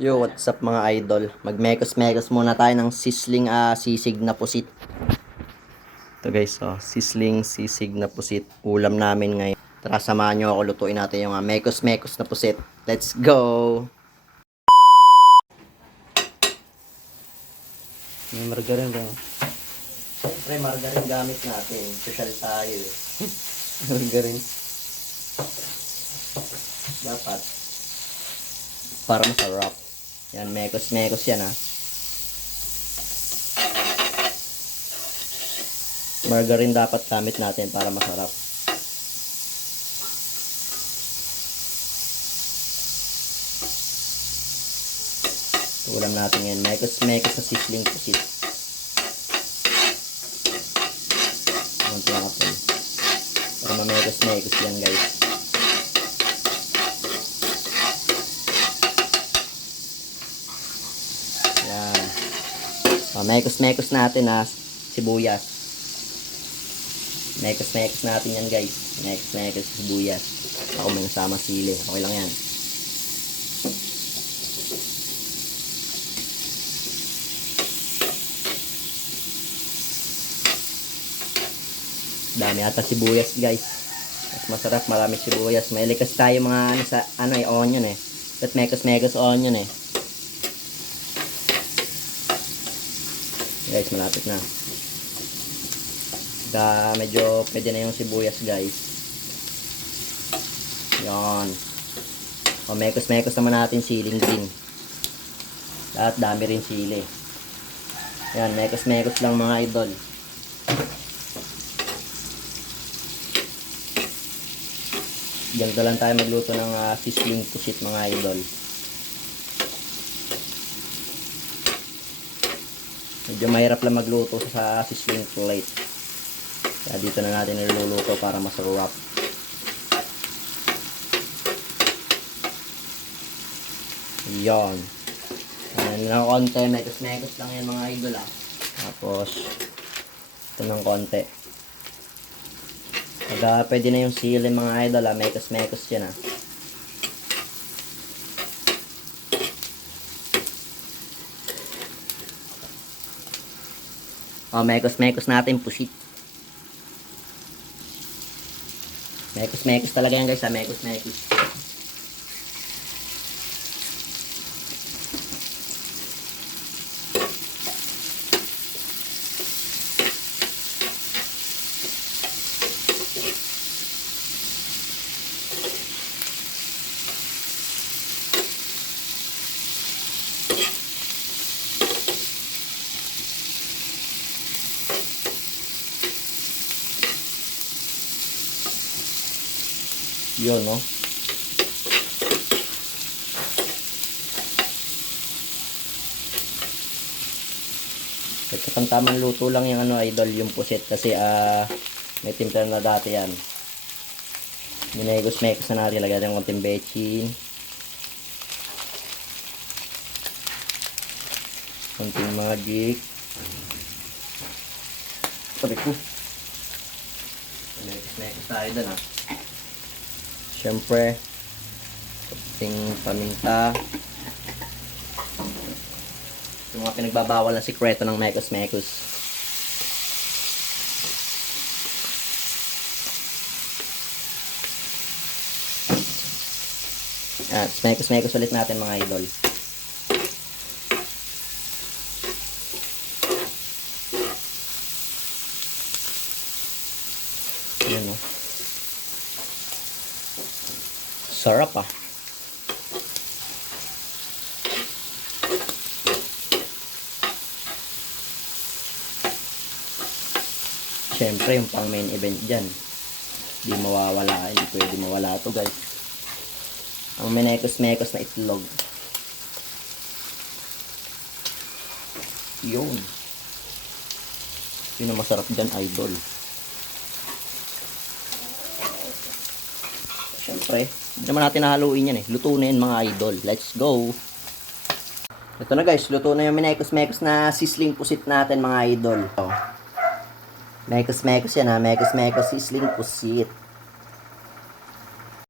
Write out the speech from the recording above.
Yo, what's up mga idol? Magmekos-mekos muna tayo ng sizzling sisig na pusit. Ito guys, sizzling sisig na pusit. Ulam namin ngayon. Tara, samahan nyo ako, lutuin natin yung mekos-mekos na pusit. Let's go! May margarin ba? Siyempre, margarin gamit natin. Social tayo eh. Margarin. Dapat. Para masarap. Yan, mekos-mekos yan Margarine dapat gamit natin para masarap. Ulam natin yan. Mekos-mekos na sizzling pusit. Munti natin. Para mamekos-mekos yan guys. Yan. Mekos-mekos natin sibuyas. Mekos-mekos natin yan guys. Mekos-mekos sibuyas. Ako may nasama sili. Okay lang yan. Dami ata sibuyas guys. Mas masarap marami sibuyas. May likas tayo mga onion eh. At mekos-mekos onion eh. Guys, malapit na. Medyo pwede na yung sibuyas guys. Yan. Mekos-mekos naman natin siling green. Lahat dami rin sili. Yan, mekos-mekos lang mga idol. Diyan lang tayo magluto ng sizzling pusit mga idol. Medyo mahirap lang magluto sa sizzling plate. Kaya dito na natin niluluto para masarap. Yan. Ano lang konti, mekos-mekos lang yan mga idol Tapos, ito ng konti. Pag pwede na yung sili mga idol mekos-mekos yan mekos-mekos natin pusit. Mekos-mekos talaga yan guys mekos-mekos. Yun Ito tamang luto lang yung idol yung pusit kasi may timpla na dati yan. Minegos-mekos na natin, lagyan ng konting bechin, konting magic. Sabi ko minegos-mekos tayo dun syempre konting paminta. Yung mga pinagbabawal na sikreto ng mekos-mekos. Mekos-mekos ulit natin mga idol. Ayan sarap Siyempre yung pang main event dyan, hindi mawawala, hindi pwede mawala ito guys, ang mekos-mekos na itlog. Yun ang masarap dyan idol. Siyempre hindi naman natin nahaluin yan luto na yan mga idol. Let's go. Ito na guys, luto na yung mekos-mekos na sizzling pusit natin mga idol. Mekos-mekos yan mekos-mekos sizzling pusit.